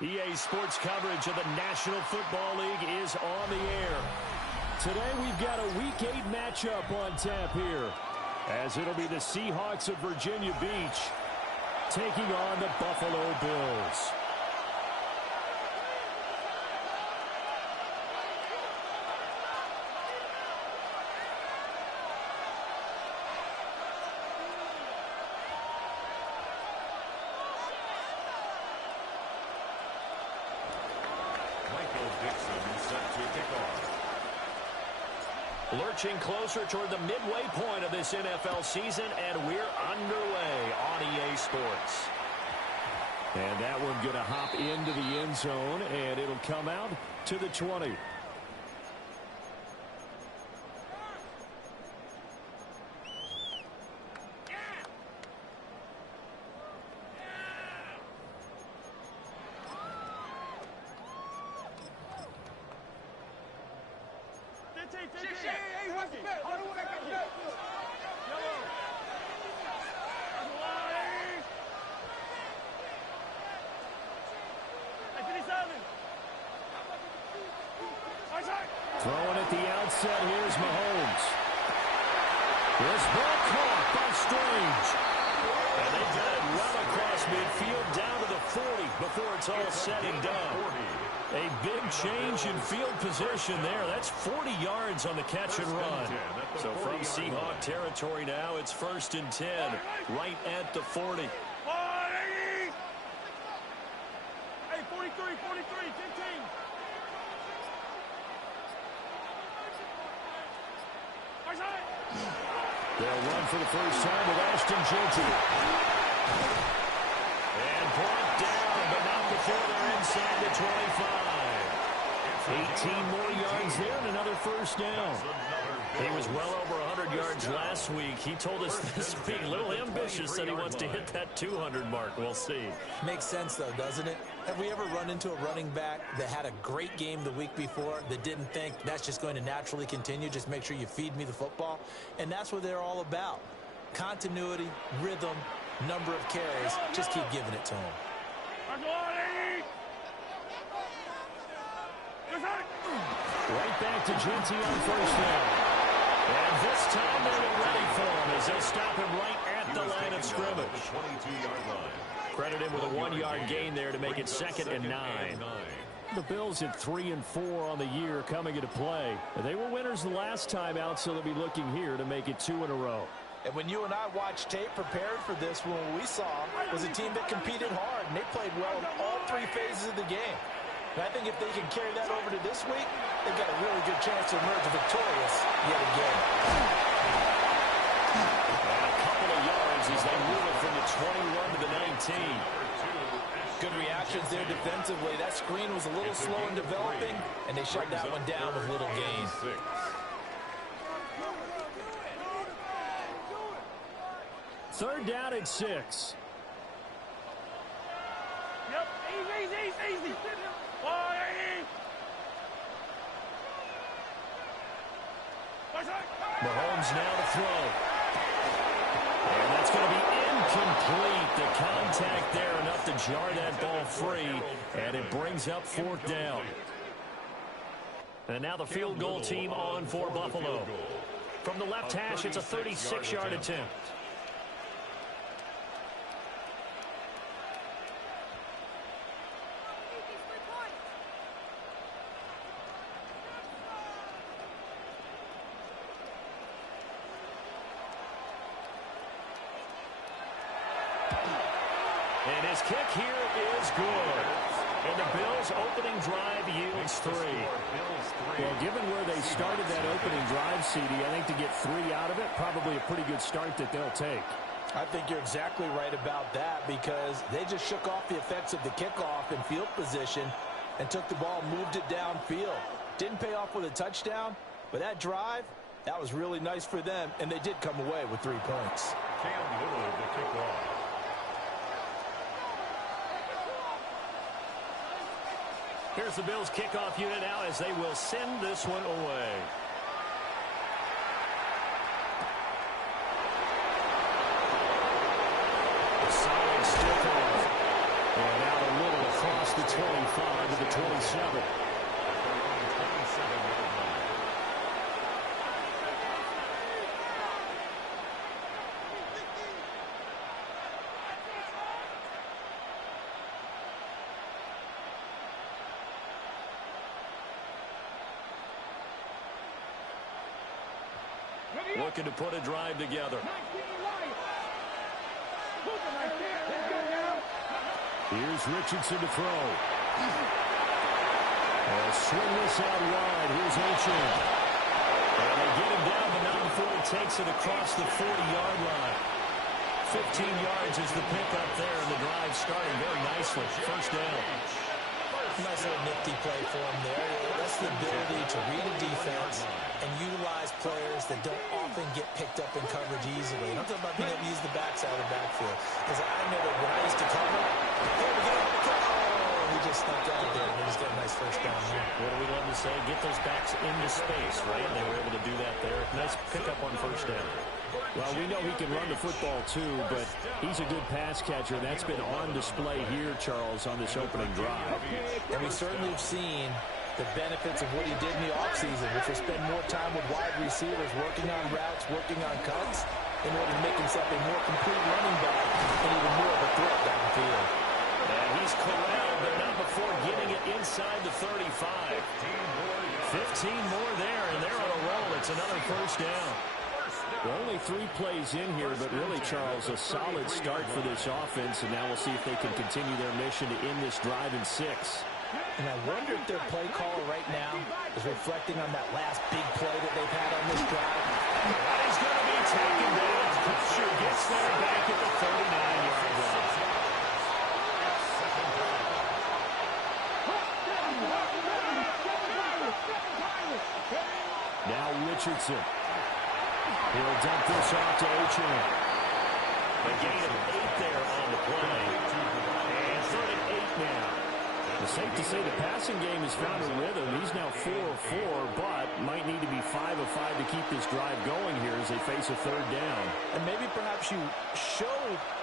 EA Sports coverage of the National Football League is on the air. Today we've got a Week 8 matchup on tap here, as it'll be the Seahawks of Virginia Beach taking on the Buffalo Bills. Lurching closer toward the midway point of this NFL season, and we're underway on EA Sports. And that one going to hop into the end zone, and it'll come out to the 20. Throwing at the outset, here's Mahomes. This ball caught by Strange. And they got it well across midfield down to the 40 before it's all said and done. A big change in field position there. That's 40 yards on the catch and run. So from Seahawk territory now, it's 1st and 10, right at the 40. Hey, 43, 15. They'll run for the first time with Ashton Jeanty. And brought down, but not before they're inside the 25. 18 more yards there and another first down. He was well over 100 yards last week. He told us this being a little ambitious, that he wants to hit that 200 mark. We'll see. Makes sense, though, doesn't it? Have we ever run into a running back that had a great game the week before that didn't think that's just going to naturally continue? Just make sure you feed me the football. And that's what they're all about. Continuity, rhythm, number of carries. Just keep giving it to them. Right back to Jeanty on first down. And this time they're ready for him as they stop him right at the line of scrimmage. Credit him with a 1-yard gain there to make it 2nd and 9. The Bills at 3 and 4 on the year coming into play. They were winners the last time out, so they'll be looking here to make it 2 in a row. And when you and I watched tape prepared for this one, what we saw was a team that competed hard, and they played well in all 3 phases of the game. And I think if they can carry that over to this week, they've got a really good chance to emerge victorious yet again. And a couple of yards as they move it from the 21 to the 19. Good reactions there defensively. That screen was a little slow in developing, and they shut that one down with little gain. Third down at 6. Yep, easy. Mahomes now to throw. And that's going to be incomplete. The contact there enough to jar that ball free, and it brings up 4th down. And now the field goal team on for Buffalo. From the left hash, it's a 36-yard attempt. And his kick here is good. And the Bills' opening drive yields 3. Well, given where they started that opening drive, CD, I think to get 3 out of it, probably a pretty good start that they'll take. I think you're exactly right about that, because they just shook off the effects of the kickoff in field position and took the ball, moved it downfield. Didn't pay off with a touchdown, but that drive, that was really nice for them, and they did come away with 3 points. Cam Little to kick off. Here's the Bills' kickoff unit now as they will send this one away. A solid stiff off. And out a little across across the 25 to the 27. Looking to put a drive together. Here's Richardson to throw. They'll swing this out wide. Here's Ochen. And they get him down, but not before he takes it across the 40-yard line. 15 yards is the pickup there, and the drive starting very nicely. First down. Nice little nifty play for him there. That's the ability to read a defense and utilize players that don't often get picked up in coverage easily. And I'm talking about being able to use the backside of the backfield. Because I know that when I used to cover, here we go. Oh, he just snuck out there, and he's got a nice first down there. What do we love to say? Get those backs into space, right? And they were able to do that there. Nice pickup on first down. Well, we know he can run the football, too, but he's a good pass catcher. That's been on display here, Charles, on this opening drive. And we certainly have seen the benefits of what he did in the offseason, which was spend more time with wide receivers, working on routes, working on cuts, in order to make himself a more complete running back and even more of a threat downfield. And he's corralled, but not before getting it inside the 35. 15 more there, and they're on a roll. It's another first down. Well, only 3 plays in here, but really, Charles, a solid start for this offense, and now we'll see if they can continue their mission to end this drive in 6. And I wonder if their play caller right now is reflecting on that last big play that they've had on this drive. And he's going to be taken down. Kutcher gets there back at the 39-yard line. Now Richardson. He'll dump this off to Ochen. A gain of 8 there on the play. And 3rd and 8 now. It's safe to say the passing game has found a rhythm. He's now 4 of 4, but might need to be 5 of 5 to keep this drive going here as they face a 3rd down. And maybe perhaps you show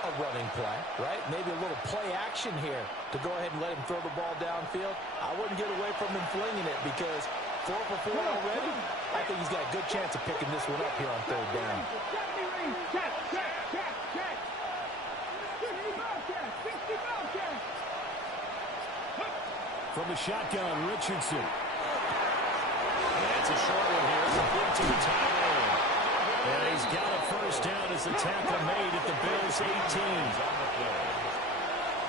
a running play, right? Maybe a little play action here to go ahead and let him throw the ball downfield. I wouldn't get away from him flinging it because 4 for 4 already. I think he's got a good chance of picking this one up here on 3rd down. From the shotgun, Richardson. That's a short one here. Complete to the tight end. And he's got a first down as the tackle made at the Bills' 18.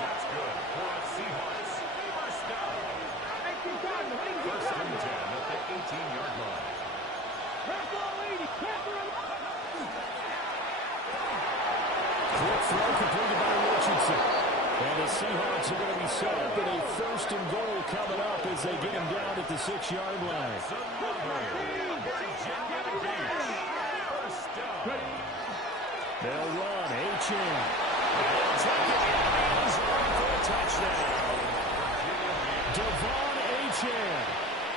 That's good for a Seahawks first down. First and 10 at the 18-yard line. Quick throw completed by Richardson. And the Seahawks are going to be set up in a 1st and goal coming up as they get him down at the 6-yard line. They'll run. Ochen. They'll take it. He's run for a touchdown. Devon Ochen.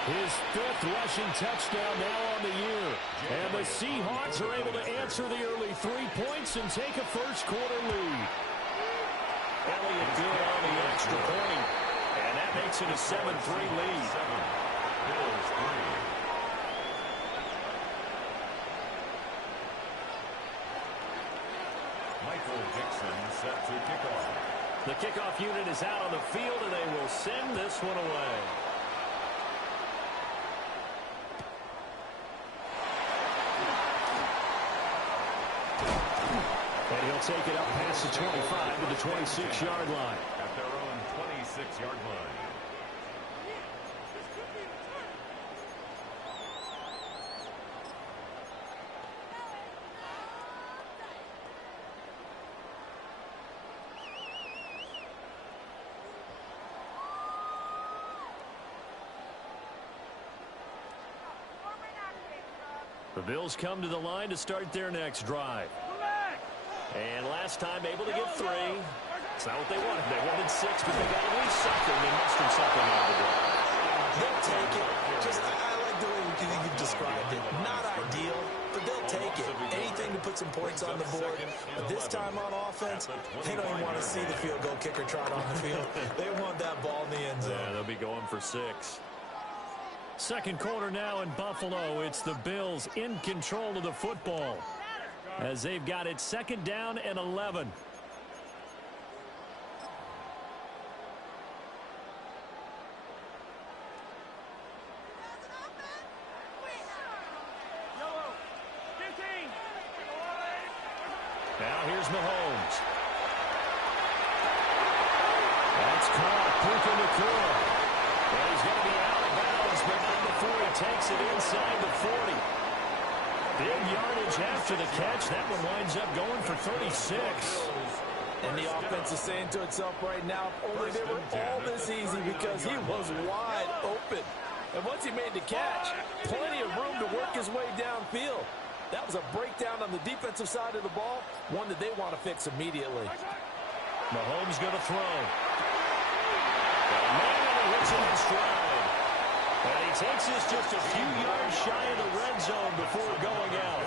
His 5th rushing touchdown now on the year. And the Seahawks are able to answer the early 3 points and take a first-quarter lead. Elliott good on the extra point. And that makes it a 7-3 lead. Bills 3. Michael Dixon set to kick off. The kickoff unit is out on the field, and they will send this one away. And he'll take it up past the 25 to the 26-yard line. At their own 26-yard line. The Bills come to the line to start their next drive. And last time able to get 3. It's not what they wanted. They wanted 6, but they got at least something. They mustered something out of the drive. They'll take it. I like the way you've described it. Not ideal, but they'll take it. Anything to put put some points on the board. But this time on offense, they don't even want to see the field goal kicker trot on the field. They want that ball in the end zone. Yeah, they'll be going for 6. Second quarter now in Buffalo. It's the Bills in control of the football as they've got it 2nd down and 11. Now here's Mahomes. That's caught. Puka Nacua. And he's going to be out of bounds, but not before he takes it inside the 40. Big yardage after the catch. That one winds up going for 36. And the offense is saying to itself right now, only they were all this easy because he was wide open. And once he made the catch, plenty of room to work his way downfield. That was a breakdown on the defensive side of the ball, one that they want to fix immediately. Mahomes going to throw. Man, hits him in stride. And he takes this just a few yards shy of the red zone before going out.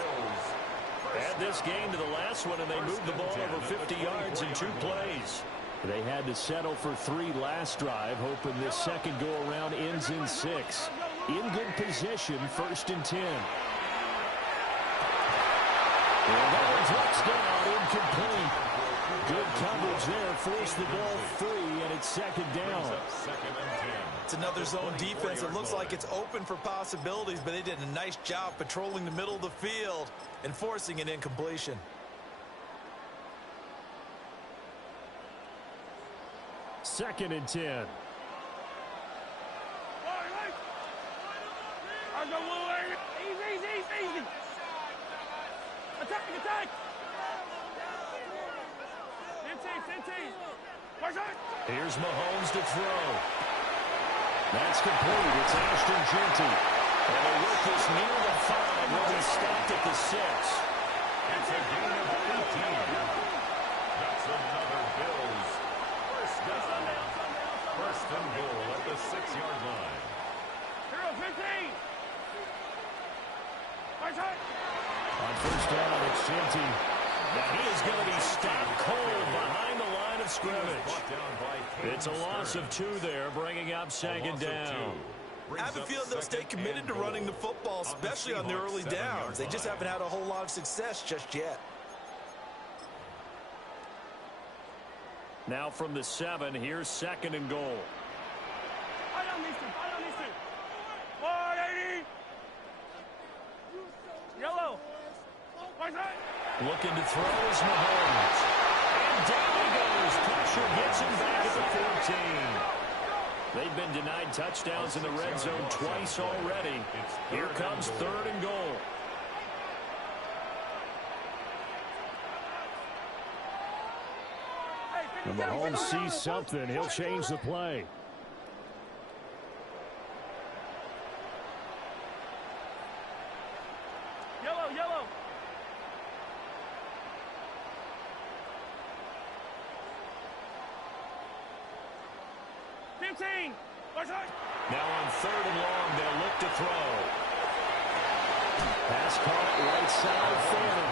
Add this game to the last one, and they moved the ball over 50 yards in 2 plays. They had to settle for 3 last drive, hoping this second go-around ends in 6. In good position, 1st and 10. Another touchdown, incomplete. Good coverage there, forced the ball free, and it's 2nd down. It's another zone defense. It looks like it's open for possibilities, but they did a nice job patrolling the middle of the field and forcing an incompletion. Second and 10. I go easy. Attack. Here's Mahomes to throw. That's complete. It's Ashton Jeanty. And they work this near the 5. Will be stopped at the 6. It's a gain of 18. That's another Bills. First down. 1st and goal at the 6-yard line. 15. On 1st down, it's Jeanty. Now he is going to be stopped cold behind the line of scrimmage. It's a loss of 2 there, bringing up 2nd down. I have a feeling they'll stay committed to running the football, especially on the early downs. They just haven't had a whole lot of success just yet. Now from the 7, here's 2nd and goal. I don't need to. 480. Yellow. Looking to throw is Mahomes. And down he goes. Pressure gets him back at the 14. They've been denied touchdowns in the red zone twice already. Here comes 3rd and goal. And Mahomes sees something. He'll change the play. Yellow. 15. Now on 3rd and long, they'll look to throw. Pass caught right side, Phantom.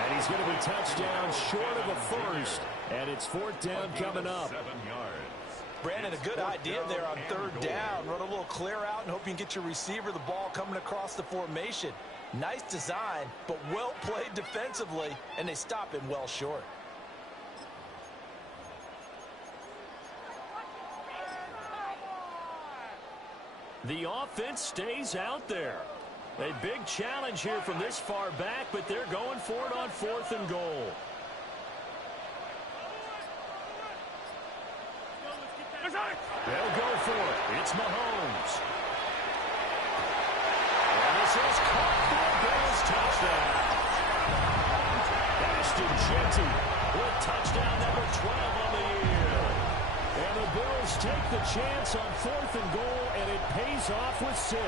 And he's going to be touchdown short of a 1st. And it's 4th down coming up. 7 yards. Brandon, a good idea there on 3rd down. Run a little clear out and hope you can get your receiver the ball coming across the formation. Nice design, but well played defensively, and they stop him well short. The offense stays out there. A big challenge here from this far back, but they're going for it on 4th and goal. They'll go for it. It's Mahomes. And this is caught for a Bills touchdown. Ashton Jeanty with touchdown number 12 on the year. And the Bills take the chance on 4th and goal, and it pays off with 6.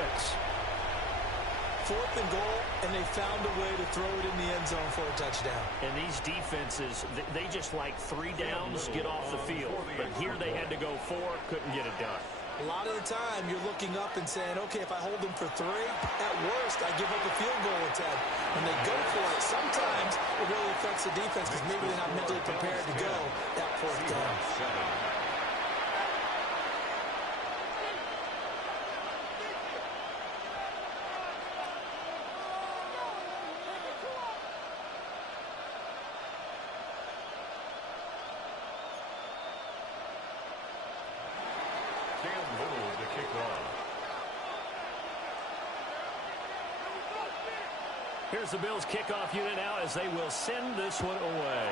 4th and goal, and they found a way to throw it in the end zone for a touchdown. And these defenses, they just like 3 downs, get off the field. But here they had to go 4, couldn't get it done. A lot of the time, you're looking up and saying, okay, if I hold them for 3, at worst, I give up a field goal attempt. when they go for it, sometimes it really affects the defense because maybe they're not mentally prepared to go that fourth down. Here's the Bills kickoff unit now as they will send this one away.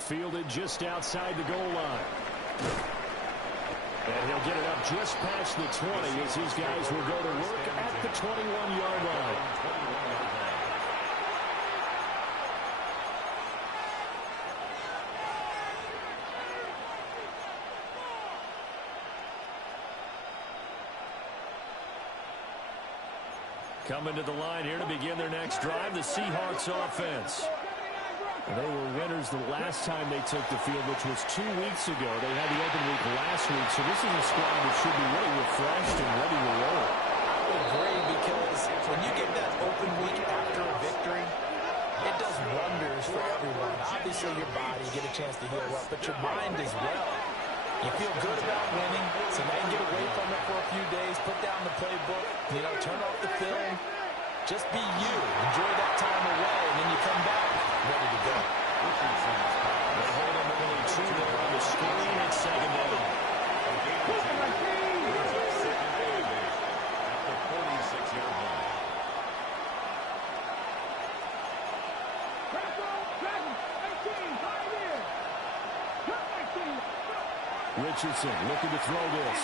Fielded just outside the goal line. And he'll get it up just past the 20 as his guys will go to work at the 21-yard line. Coming to the line here to begin their next drive, the Seahawks offense. They were winners the last time they took the field, which was 2 weeks ago. They had the open week last week, so this is a squad that should be really refreshed and ready to roll. I would agree because when you get that open week after a victory, it does wonders for everyone. Obviously, your body, you get a chance to heal up, but your mind as well. You feel good about winning, so now you get away from it for a few days, put down the playbook, turn off the film. Just be you. Enjoy that time away, and then you come back ready to go. They hold them only 2 there on the screen at second down. At the 46-yard line. Richardson looking to throw this.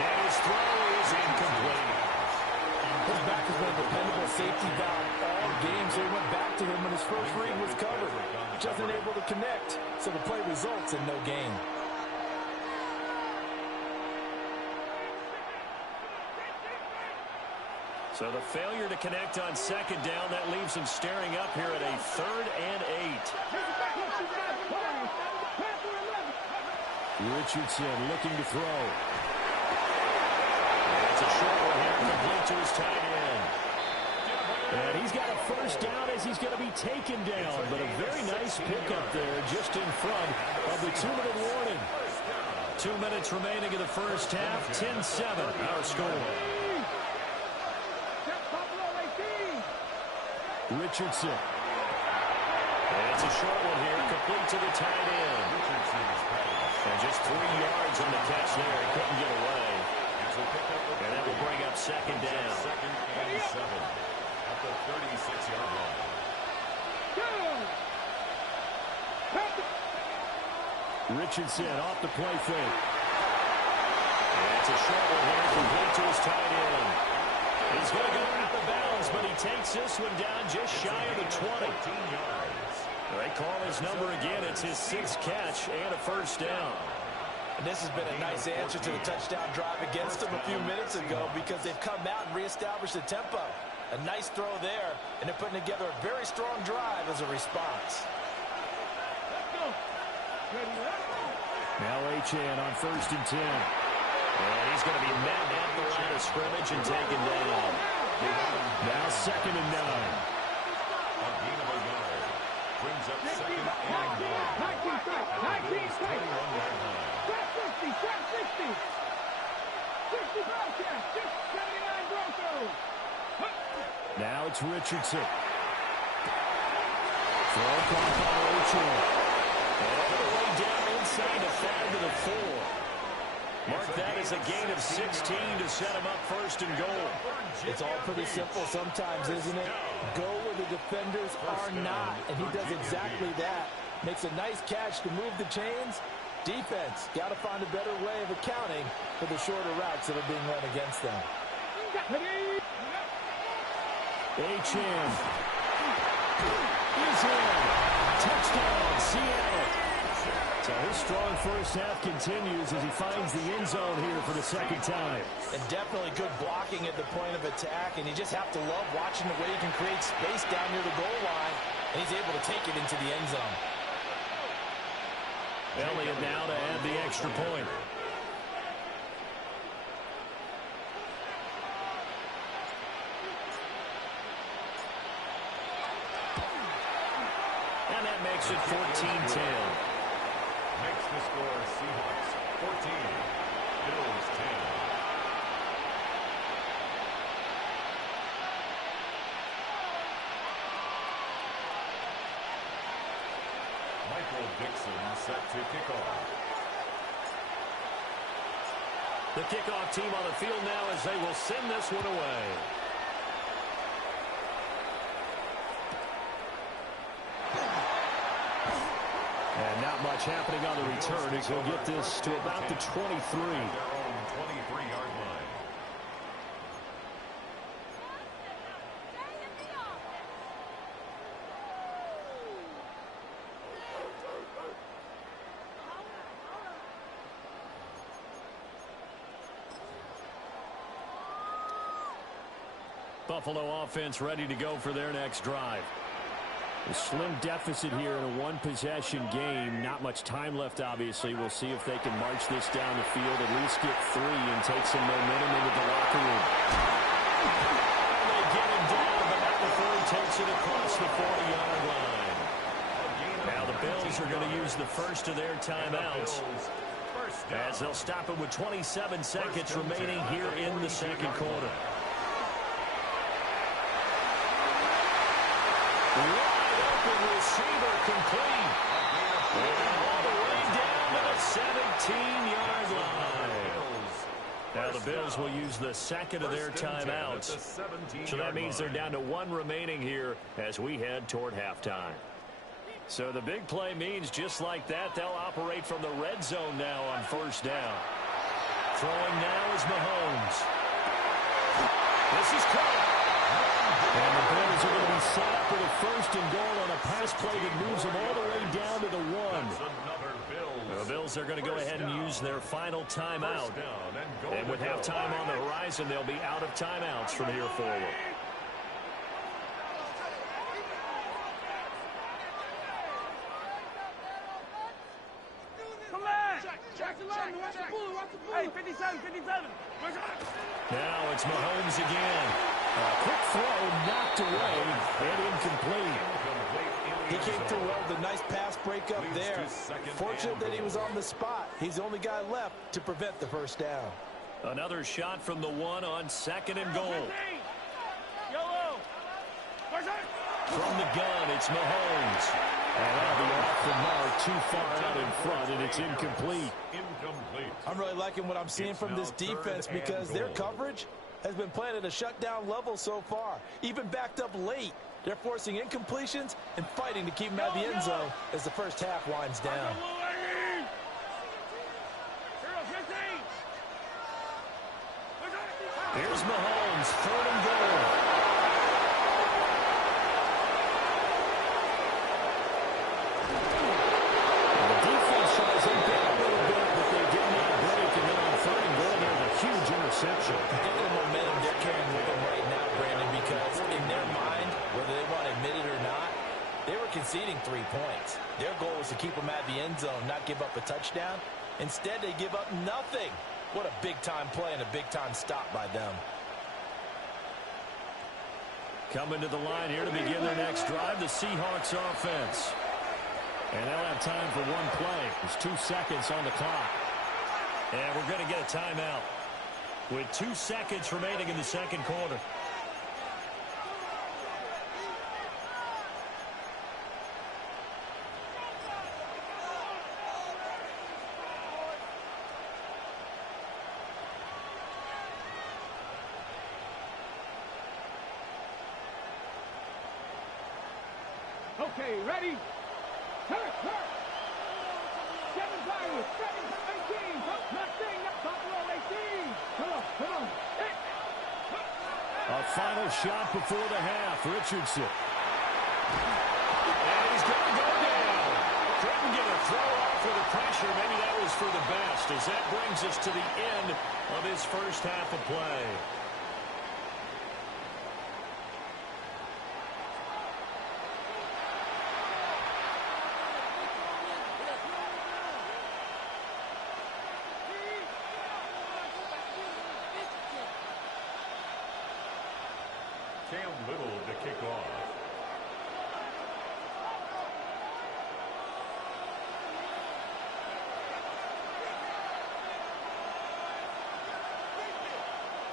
And his throw is incomplete. His back has been a dependable safety valve all game, so he went back to him when his first read was covered. Just unable to connect, so the play results in no gain. So the failure to connect on second down, that leaves him staring up here at a 3rd and 8. Richardson looking to throw. It's a short one here, complete to his tight end. And he's got a first down as he's going to be taken down, but a very nice pickup there just in front of the 2-minute warning. 2 minutes remaining in the first half, 10-7 our score. Richardson. And it's a short one here, complete to the tight end. And just 3 yards on the catch there. He couldn't get away. And that will bring up second down. 2nd and 7 at the 36-yard line. Richardson off the play fake. And it's a short one here, complete to his tight end. He's going to go out of bounds, but he takes this one down just shy of the 20. 14 yards. They call his number again. It's his 6th catch and a first down. And this has been a nice answer to the touchdown drive against them a few minutes ago because they've come out and reestablished the tempo. A nice throw there, and they're putting together a very strong drive as a response. Now Achane on 1st and 10. And he's going to be met at the line of scrimmage and taken down. Now 2nd and 9. A gain of a yard. Brings up 2nd and 9. 21-yard line. 60, now it's Richardson. Throw clock on Achane. All the way down inside the 5 to the 4. Mark that as a gain of 16 to set him up 1st and goal. It's all pretty simple sometimes, isn't it? Go where the defenders are not, and he does exactly that. Makes a nice catch to move the chains. Defense, got to find a better way of accounting for the shorter routes that are being run against them. Achane is in. Touchdown, Seattle. So his strong first half continues as he finds the end zone here for the 2nd time. And definitely good blocking at the point of attack, and you just have to love watching the way he can create space down near the goal line, and he's able to take it into the end zone. Elliott now to add the extra point. And that makes it 14-10. Makes the score Seahawks 14, Bills 10. Michael Dixon set to kick off. The kickoff team on the field now as they will send this one away. And not much happening on the return as he'll get this to about the 23. Their own 23-yard line. Buffalo offense ready to go for their next drive. A slim deficit here in a one-possession game. Not much time left, obviously. We'll see if they can march this down the field, at least get 3 and take some momentum into the locker room. And they get him down, but not before he takes it across the 40-yard line. Now the Bills are going to use the first of their timeouts, as they'll stop it with 27 seconds remaining here in the second quarter. Wide open receiver complete. And all the way down to the 17-yard line. Now the Bills will use the second of their timeouts. So that means they're down to 1 remaining here as we head toward halftime. So the big play means just like that, they'll operate from the red zone now on first down. Throwing now is Mahomes. This is caught. And the Bills are going to be set up with a first and goal on a pass play that moves them all the way down to the 1. The Bills are going to go ahead and use their final timeout. And with halftime on the horizon, they'll be out of timeouts from here forward. Come on! Check the line. Watch the bullet. Watch the bullet. Hey, 57, 57. Now it's Mahomes again. A quick throw knocked away and incomplete. He came through well with a nice pass breakup there. Fortunate that he was on the spot. He's the only guy left to prevent the first down. Another shot from the 1 on second and goal. Yellow. From the gun, it's Mahomes. And that'll be off the mark, too far out in front, and it's incomplete. I'm really liking what I'm seeing from this defense because their coverage has been playing at a shutdown level so far. Even backed up late, they're forcing incompletions and fighting to keep them out of the end zone as the first half winds down. Here's Mahomes, 3rd and goal. The defense tries to get a little bit, but they did not break. And then on 3rd and goal, there's a huge interception. Look at the momentum they're carrying with them right now, Brandon, because in their mind, whether they want to admit it or not, they were conceding 3 points. Their goal was to keep them out of the end zone, not give up a touchdown. Instead, they give up nothing. What a big-time play and a big-time stop by them. Coming to the line here to begin their next drive, the Seahawks offense. And they'll have time for one play. There's 2 seconds on the clock. And we're going to get a timeout with 2 seconds remaining in the second quarter. Okay, ready? Turn. 7 players, 18. Nothing. Top row, 18. Come on. Hit. A final shot before the half. Richardson. And he's going to go down. Couldn't get a throw off with the pressure. Maybe that was for the best, as that brings us to the end of his first half of play. Cam Little to kick off.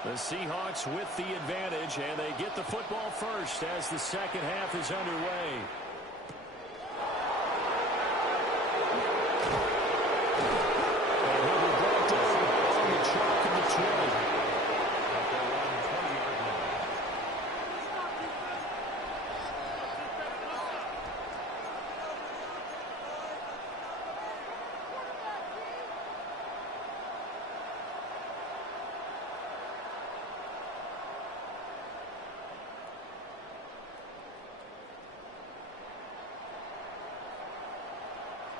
The Seahawks with the advantage, and they get the football first as the second half is underway. And he'll be brought down on the chalk of the 20.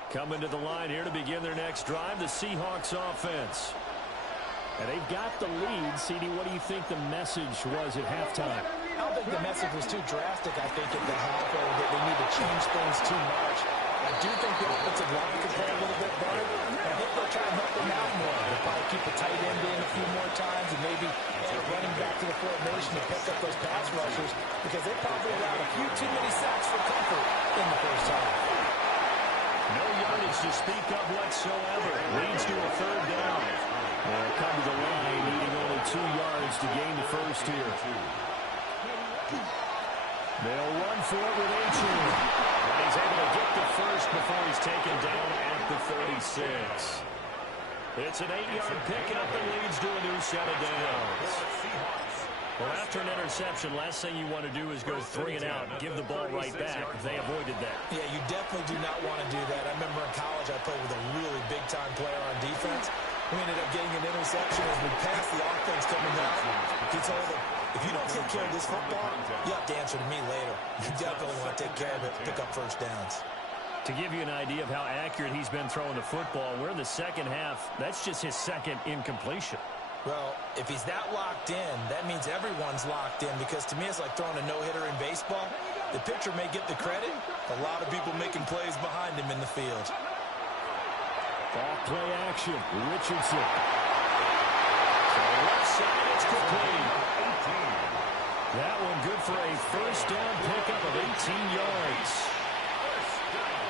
Coming to the line here to begin their next drive, the Seahawks offense. And they've got the lead. CD, what do you think the message was at halftime? I don't think the message was too drastic, I think, at the half, or that they need to change things too much. I do think the offensive line could play a little bit better. I think they'll try and help them out more. They'll probably keep a tight end in a few more times and maybe running back to the formation to pick up those pass rushers, because they probably allowed a few too many sacks for comfort in the first half. No yardage to speak of whatsoever. Leads to a third down. They'll come to the line, needing only 2 yards to gain the first here. They'll run for it with Achane. And he's able to get the first before he's taken down at the 36. It's an 8-yard pickup that leads to a new set of downs. Well, after an interception, last thing you want to do is go 3 and out and give the ball right back. They avoided that. Yeah, you definitely do not want to do that. I remember in college I played with a really big-time player on defense. We ended up getting an interception as we passed the offense coming out. He told him, if you don't take care of this football, you have to answer to me later. You definitely want to take care of it, pick up first downs. To give you an idea of how accurate he's been throwing the football, we're in the second half. That's just his second incompletion. Well, if he's that locked in, that means everyone's locked in, because to me it's like throwing a no-hitter in baseball. The pitcher may get the credit, a lot of people making plays behind him in the field. Ball play action. Richardson. So left side, it's complete. 18. That one good for a first down pickup of 18 yards.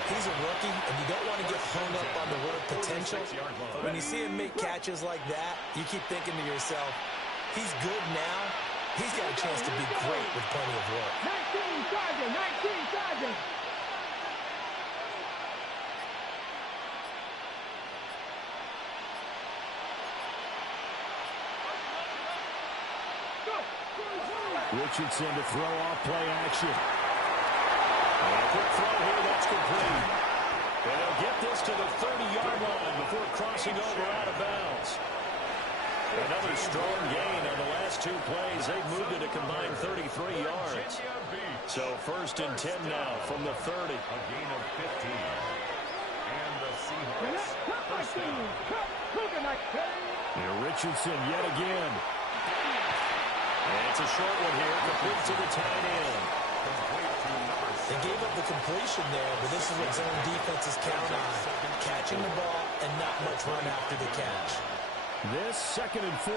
He's a rookie, and you don't want to get hung up on the word potential. But when you see him make catches like that, you keep thinking to yourself, he's good now. He's got a chance to be great with plenty of work. 19 Sergeant, 19 Sergeant. Richardson to throw off play action. And a quick throw here, that's complete. And they'll get this to the 30-yard line before crossing over out of bounds. Another strong gain on the last 2 plays. They've moved it a combined 33 yards. So first and 10 now from the 30. A gain of 15. And the Seahawks first down. And Richardson yet again. And it's a short one here, complete to the tight end. They gave up the completion there, but this is what zone defenses count on. Catching the ball and not much run after the catch. This 2nd and 4.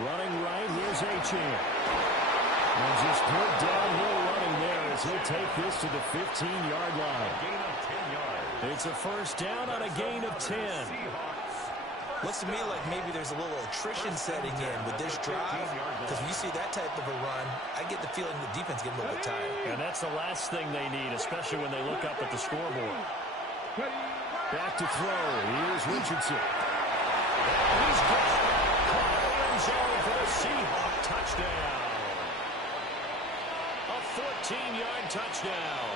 Running right, here's Achane. And just good downhill running there as he'll take this to the 15-yard line. Gain of 10 yards. It's a first down on a gain of 10. Looks to me like maybe there's a little attrition setting in with this drive, because when you see that type of a run, I get the feeling the defense getting a little bit tired. And that's the last thing they need, especially when they look up at the scoreboard. Back to throw. Here's Richardson. He's got end zone for the Seahawk touchdown. A 14-yard touchdown.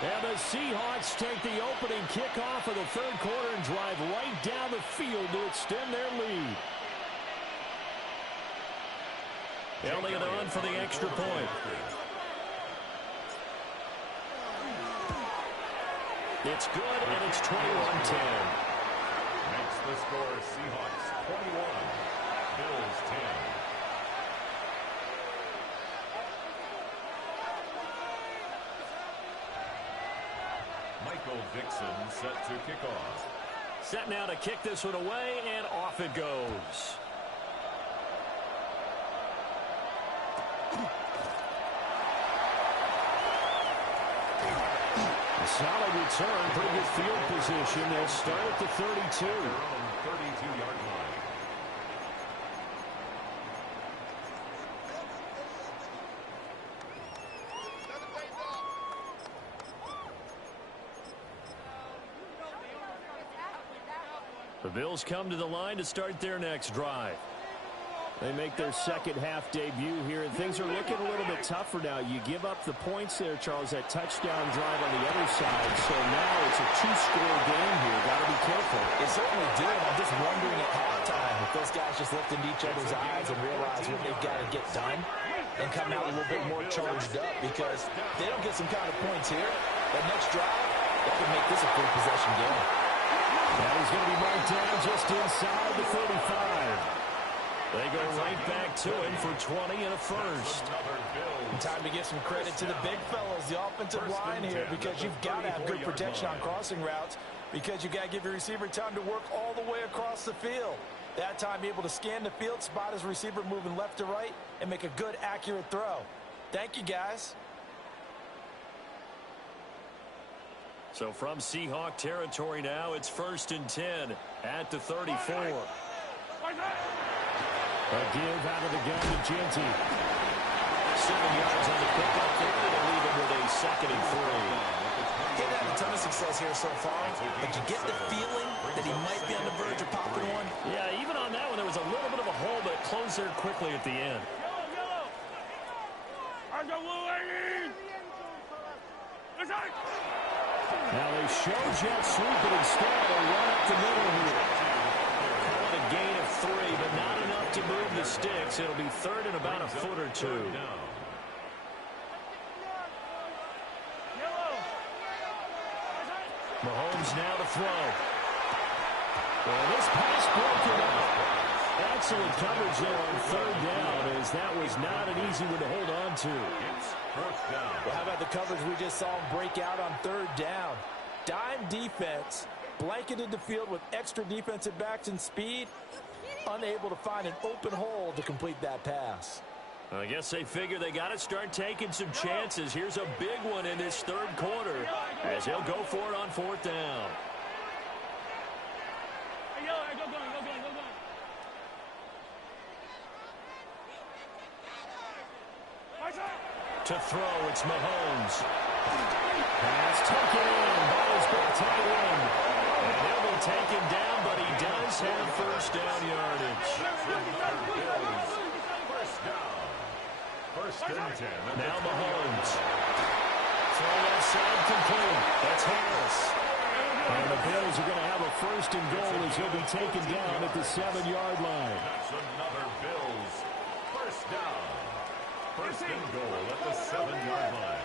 And the Seahawks take the opening kickoff of the 3rd quarter and drive right down the field to extend their lead. Elliott on for the extra point. It's good, and it's 21-10. Makes the score Seahawks 21, Bills 10. Michael Dixon set to kick off. Set now to kick this one away, and off it goes. The solid return. Pretty good field position. They'll start at the 32. 32-yard line. The Bills come to the line to start their next drive. They make their second half debut here, and things are looking a little bit tougher now. You give up the points there, Charles, that touchdown drive on the other side. So now it's a two-score game here. Got to be careful. It certainly did. I'm just wondering at halftime if those guys just looked into each other's eyes and realized what they've got to get done and come out a little bit more charged up, because they don't get some kind of points here. That next drive, that could make this a full-possession game. That is going to be marked down just inside the 35. They go right back to him for 20 and a first. And time to give some credit to the big fellas, the offensive line here, because you've got to have good protection on crossing routes, because you've got to give your receiver time to work all the way across the field. That time, be able to scan the field, spot his receiver moving left to right, and make a good, accurate throw. Thank you, guys. So from Seahawk territory now, it's 1st and 10 at the 34. A give out of the gun to Genty. 7 yards on the pickup there. They'll leave him with a 2nd and 3. He's had a ton of success here so far, but you get the feeling that he might be on the verge of popping one. Yeah, even on that one, there was a little bit of a hole, but it closed there quickly at the end. Now they show jet sweep, but instead they run up the middle here. Call it a gain of 3, but not enough to move the sticks. It'll be 3rd and about a foot or 2. Mahomes now to throw. Well, this pass broken up. Excellent coverage there on 3rd down, as that was not an easy one to hold on to. Well, how about the coverage we just saw him break out on 3rd down? Dime defense, blanketed the field with extra defensive backs and speed, unable to find an open hole to complete that pass. I guess they figure they got to start taking some chances. Here's a big one in this 3rd quarter, as he'll go for it on 4th down. To throw, it's Mahomes. Pass taken in by his big tight end. And he'll be taken down, but he does have 1st down yardage. First and 10. Now Mahomes. Throw outside complete. That's Harris. And the Bills are going to have a 1st and goal as he'll be taken down at the 7-yard line. That's another Bills. 1st down. 1st and goal at the 7-yard line.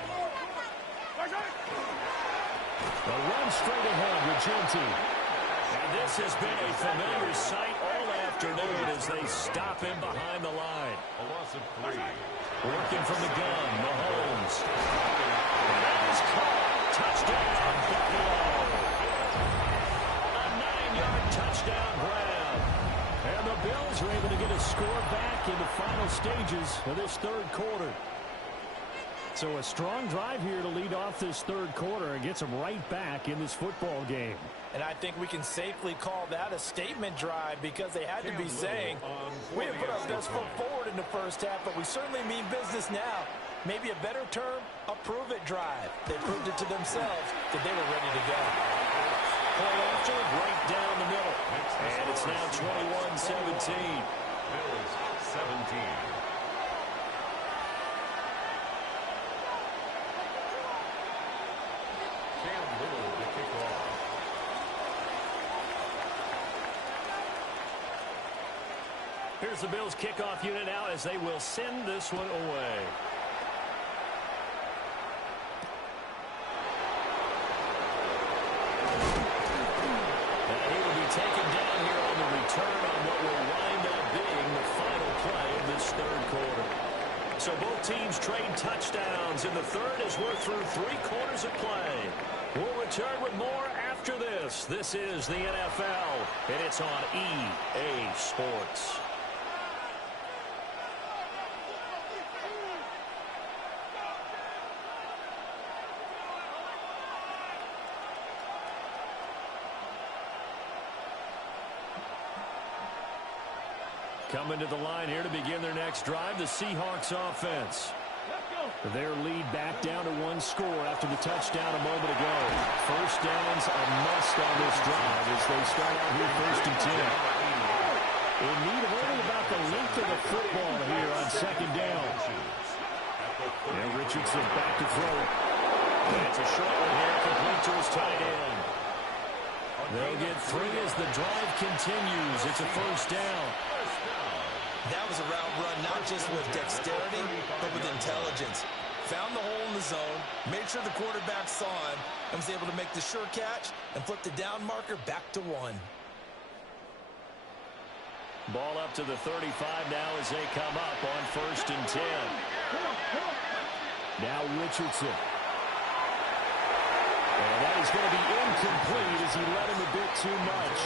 A run straight ahead with Genty. And this has been a familiar sight all afternoon as they stop him behind the line. A loss of 3. Working from the gun, Mahomes. And that is caught. Touchdown, Buffalo. A 9-yard touchdown grab. And the Bills are able to get a score back in the final stages of this 3rd quarter. So a strong drive here to lead off this 3rd quarter and gets them right back in this football game. And I think we can safely call that a statement drive, because they had to be saying, we have put our best foot forward in the 1st half, but we certainly mean business now. Maybe a better term, a prove-it drive. They proved it to themselves that they were ready to go. Play after, right down the middle. And it's now 21-17. Bills 17. Here's the Bills kickoff unit out as they will send this one away. And he will be taken down here on the return on what will wind up being the final play of this 3rd quarter. So both teams trade touchdowns in the 3rd as we're through 3 quarters of play. We'll return with more after this. This is the NFL, and it's on EA Sports. Coming to the line here to begin their next drive, the Seahawks offense. Their lead back down to one score after the touchdown a moment ago. First down's a must on this drive as they start out here first and 10. In need of only about the length of the football here on second down. And Richardson back to throw it. And it's a short one here, complete to his tight end. They'll get 3 as the drive continues. It's a first down. That was a route run not just with dexterity, but with intelligence. Found the hole in the zone, made sure the quarterback saw him, and was able to make the sure catch and flip the down marker back to 1. Ball up to the 35 now as they come up on first and 10. Now Richardson. And that is going to be incomplete as he let him a bit too much.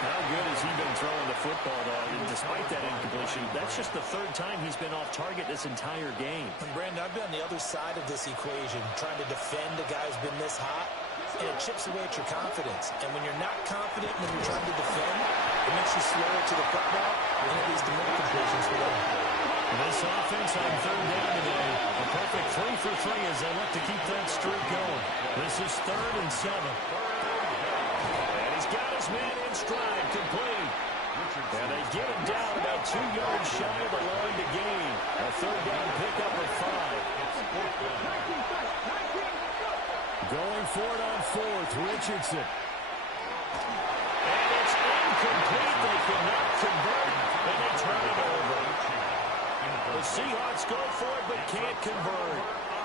How good has he been throwing the football, though? And despite that incompletion, that's just the 3rd time he's been off target this entire game. And Brandon, I've been on the other side of this equation, trying to defend a guy who's been this hot, and it chips away at your confidence. And when you're not confident when you're trying to defend, it makes you slower to the football, and it leads to more completions for them. This offense on 3rd down today, a perfect 3 for 3 as they look to keep that streak going. This is 3rd and 7. And he's got his man in stride, complete. And they get him down about 2 yards shy of the line to gain. A 3rd down pickup of 5. Going for it on 4th, Richardson. And it's incomplete. They cannot convert, and they turn it over. The Seahawks go for it but can't convert.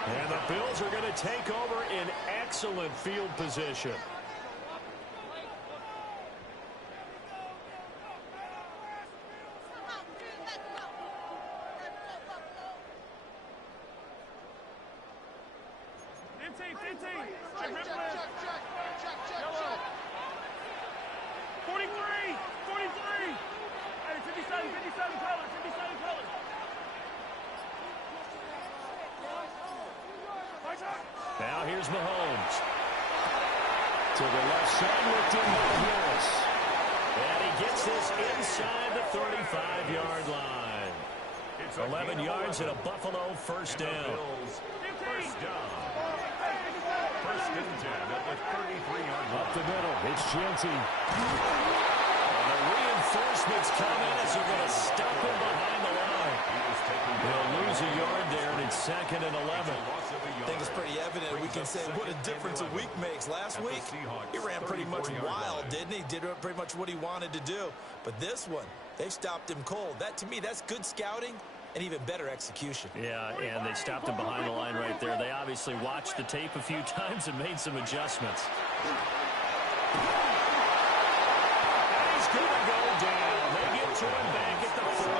And the Bills are going to take over in excellent field position. Now here's Mahomes. To the left side, looked in by Harris. And he gets this inside the 35-yard line. 11 yards and a Buffalo first down. First down. First and 10 at the 33-yard line. Up the middle, it's Genty. And the reinforcements come in as they're going to stop him behind the line. They'll lose a yard there, and it's 2nd and 11. I think it's pretty evident. We can say what a difference a week makes. Last week, he ran pretty much wild, didn't he? Did pretty much what he wanted to do. But this one, they stopped him cold. That, to me, that's good scouting and even better execution. Yeah, and they stopped him behind the line right there. They obviously watched the tape a few times and made some adjustments. And he's going to go down. They get to him back at the 40.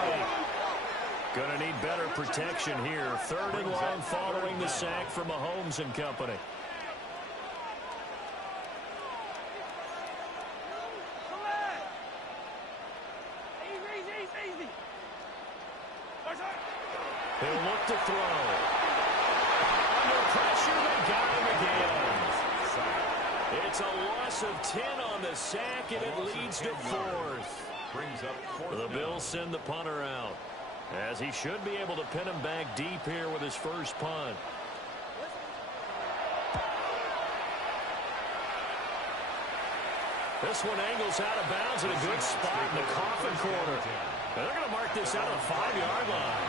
Going to need better protection here. 3rd and long following the sack from Mahomes and company. He'll look to throw. Under pressure, they got him again. It's a loss of 10 on the sack, and it leads to 4th. The Bills send the punter out, as he should be able to pin him back deep here with his first punt. This one angles out of bounds in a good spot in the coffin corner. They're going to mark this out of the 5-yard line.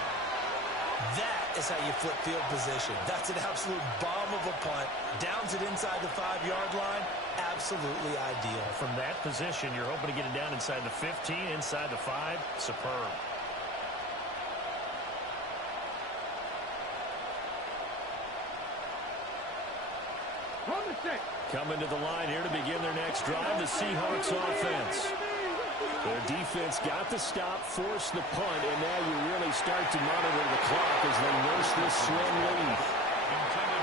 That is how you flip field position. That's an absolute bomb of a punt. Downs it inside the 5-yard line. Absolutely ideal. From that position, you're hoping to get it down inside the 15, inside the 5. Superb. Coming to the line here to begin their next drive, the Seahawks offense. Their defense got the stop, forced the punt, and now you really start to monitor the clock as they nurse this slim lead.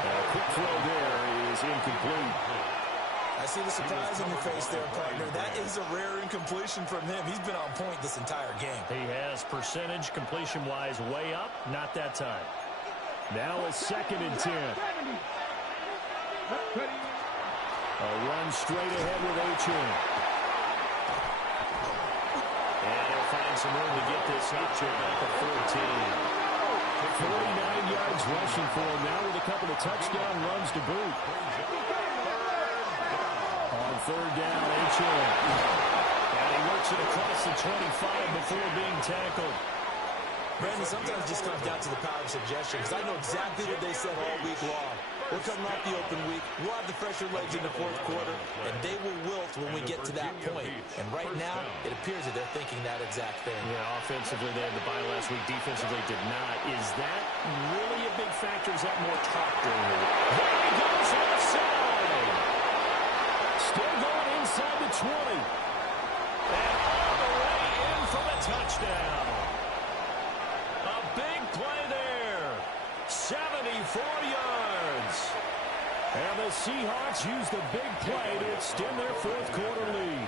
A quick throw there is incomplete. I see the surprise in your face there, partner. That is a rare incompletion from him. He's been on point this entire game. He has percentage completion-wise way up, not that time. Now a 2nd and 10. A run straight ahead with Achane. And he'll find find some room to get this up to about the 14. 49 yards rushing for him now with a couple of touchdown runs to boot. On third down, H.O. And he works it across the 25 before being tackled. Brandon, sometimes it just comes down to the power of suggestion, because I know exactly what they said all week long. We're coming off the open week. We'll have the fresher legs in the fourth quarter, and they will wilt when we get to that point. And right now, it appears that they're thinking that exact thing. Yeah, offensively, they had the bye last week. Defensively, did not. Is that really a big factor? Is that more talk during the week? There he goes offside. Still going inside the 20. And all the way in for the touchdown. A big play there. 74 yards. And the Seahawks use the big play to extend their fourth quarter lead.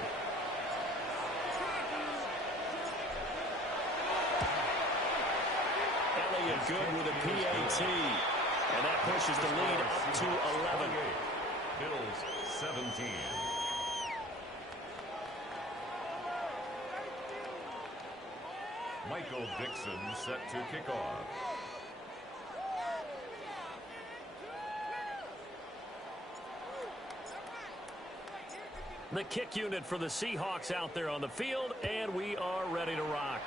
Elliott good with a PAT. And that pushes the lead up to 11. Bills 17. Michael Dixon set to kick off. The kick unit for the Seahawks out there on the field, and we are ready to rock.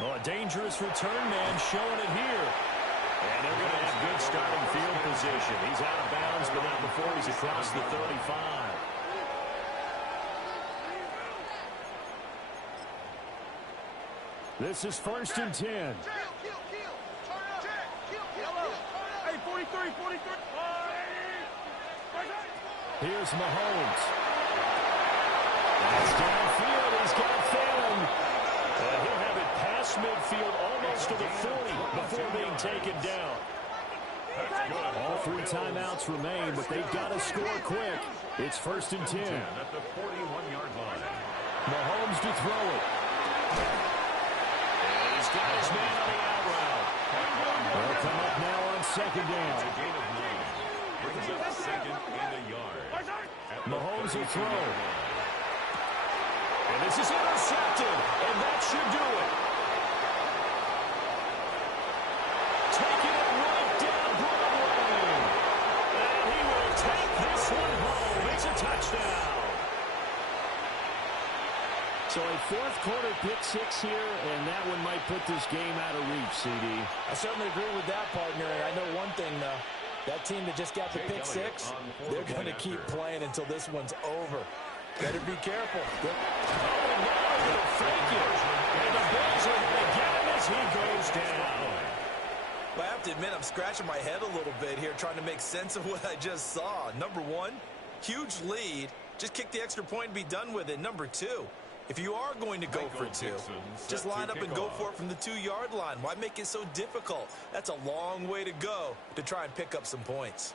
Oh, a dangerous return man showing it here. And they're going to have good starting field position. He's out of bounds, but not before he's across the 35. This is 1st and 10. Hey, 43, 43. Here's Mahomes. That's downfield. He's got Phantom. He'll have it past midfield almost to the 40 before being taken down. All 3 timeouts remain, but they've got to score quick. It's 1st and 10. At the 41-yard line. Mahomes to throw it. And he's got his man on the out route. They'll come up now on 2nd down. A gain of 9. Brings up 2nd and a yard. Mahomes will throw. And this is intercepted, and that should do it. Taking it right down Broadway. And he will take this one home. It's a touchdown. So a fourth quarter pick 6 here, and that one might put this game out of reach, CD. I certainly agree with that, partner. And I know one thing, though. That team that just got the pick 6, they're going to keep playing until this one's over. Better be careful. Oh, now he'll fake it. And the Bills are going to get him as he goes down. Well, I have to admit, I'm scratching my head a little bit here trying to make sense of what I just saw. Number 1, huge lead. Just kick the extra point and be done with it. Number 2, if you are going to go for 2, just line up and go for it from the 2-yard line. Why make it so difficult? That's a long way to go to try and pick up some points.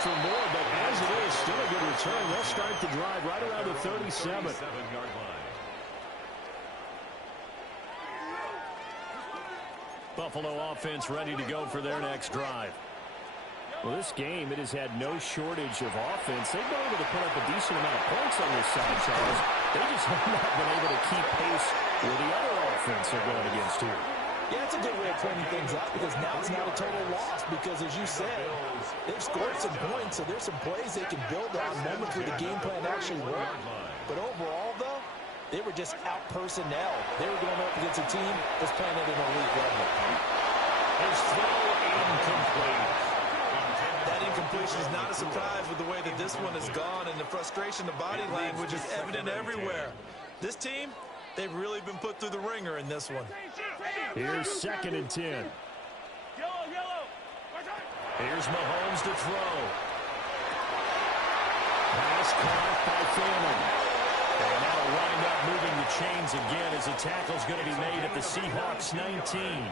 For more, but as it is, still a good return. They'll start the drive right around the 37. 37-yard line. Buffalo offense ready to go for their next drive. Well, this game, it has had no shortage of offense. They've been able to put up a decent amount of points on this side, Charles. They just have not been able to keep pace with the other offense they're going against here. Yeah, it's a good way of pointing things out because now it's not a total loss because, as you said, they've scored some points, so there's some plays they can build on, moments where the game plan actually worked. But overall, though, they were just out-personnel. They were going up against a team that's playing at an elite level. His throw incomplete. That incompletion is not a surprise with the way that this one has gone, and the frustration, the body language is evident everywhere. This team, they've really been put through the ringer in this one. Here's 2nd and 10. Here's Mahomes to throw. Pass caught by Phantom. And that'll wind up moving the chains again as the tackle's going to be made at the Seahawks 19.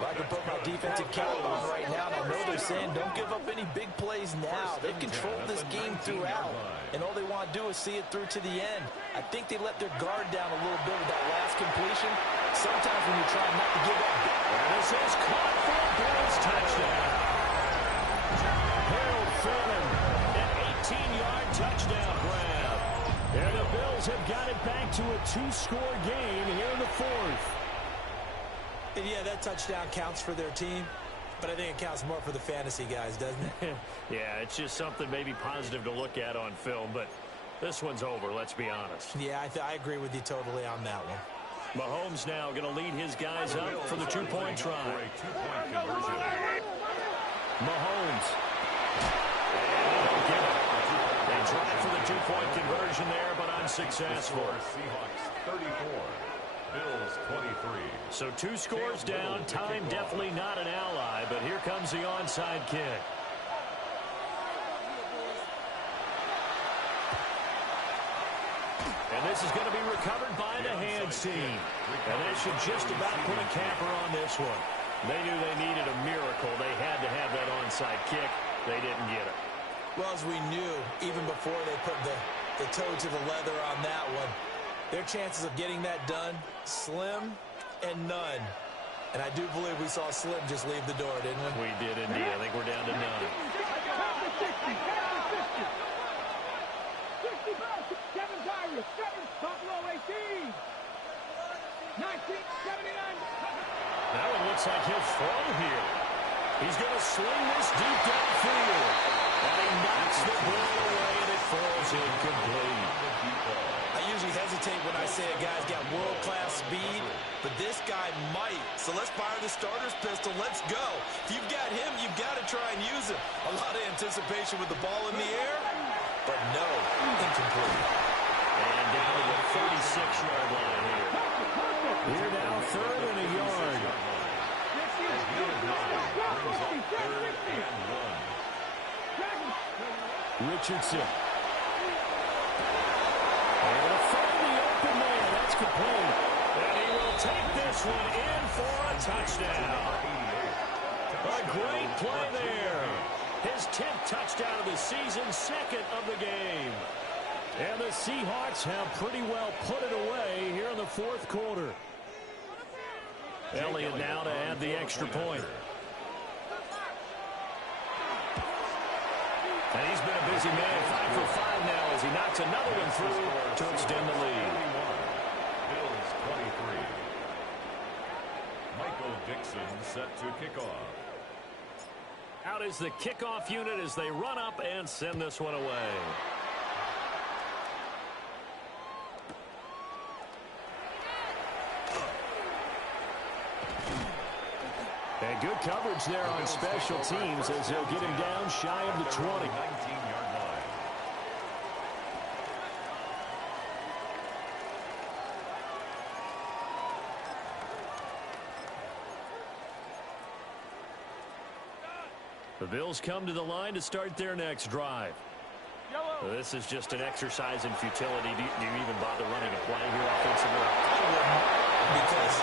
Well, I can put my defensive cap on right now, and I know they're saying don't give up any big plays now. They've controlled this game throughout, and all they want to do is see it through to the end. I think they let their guard down a little bit with that last completion. Sometimes when you're trying not to give up. This is caught for a Bills touchdown. Harold Furman, an 18-yard touchdown grab. And the Bills have got it back to a 2-score game here in the fourth. And yeah, that touchdown counts for their team, but I think it counts more for the fantasy guys, doesn't it? Yeah, it's just something maybe positive to look at on film, but this one's over, let's be honest. Yeah, I agree with you totally on that one. Mahomes now going to lead his guys up for the two-point try. Mahomes. They tried for the two-point conversion there, but unsuccessful. Seahawks 34. Bills 23. So 2 scores down. Time definitely not an ally, but here comes the onside kick. And this is going to be recovered by the hands team. And they should just about put a capper on this one. They knew they needed a miracle. They had to have that onside kick. They didn't get it. Well, as we knew, even before they put the toe to the leather on that one, their chances of getting that done, slim and none. And I do believe we saw Slim just leave the door, didn't we? We did indeed. I think we're down to none. 7 Tigers, 7 Buffalo 18. 1979. That one looks like he'll throw here. He's going to sling this deep downfield. And he knocks the ball away, and it falls incomplete. I usually hesitate when I say a guy's got world-class speed, but this guy might. So let's fire the starter's pistol. Let's go. If you've got him, you've got to try and use him. A lot of anticipation with the ball in the air, but no, incomplete. And down to the 36-yard line here. We're now 3rd and a yard. Richardson. Able to find the open man. That's complete. And he will take this one in for a touchdown. A great play there. His 10th touchdown of the season, 2nd of the game. And the Seahawks have pretty well put it away here in the 4th quarter. Elliott now to add the extra point. And he's been a busy man, 5 for 5 now as he knocks another one through to extend the lead. Bills 23. Michael Dixon set to kick off. Out is the kickoff unit as they run up and send this one away. And good coverage there on special teams as they'll get him down shy of the 20. 19-yard line. The Bills come to the line to start their next drive. This is just an exercise in futility. Do you even bother running a play here offensively? Because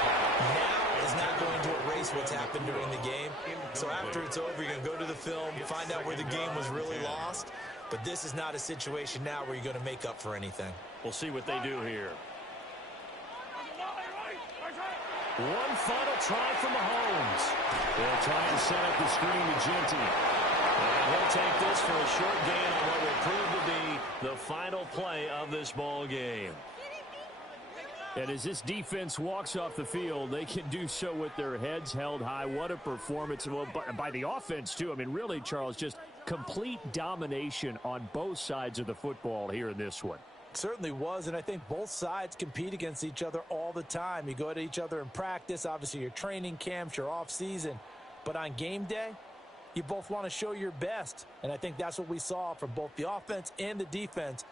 now is not going to erase what's happened during the game. So after it's over, you're going to go to the film, find out where the game was really lost. But this is not a situation now where you're going to make up for anything. We'll see what they do here. One final try for Mahomes. They'll try and set up the screen to Genty. And he'll take this for a short gain on what will prove to be the final play of this ball game. And as this defense walks off the field, they can do so with their heads held high. What a performance by the offense, too. I mean, really, Charles, just complete domination on both sides of the football here in this one. Certainly was, and I think both sides compete against each other all the time. You go at each other in practice, obviously your training camps, your off season, but on game day, you both want to show your best, and I think that's what we saw from both the offense and the defense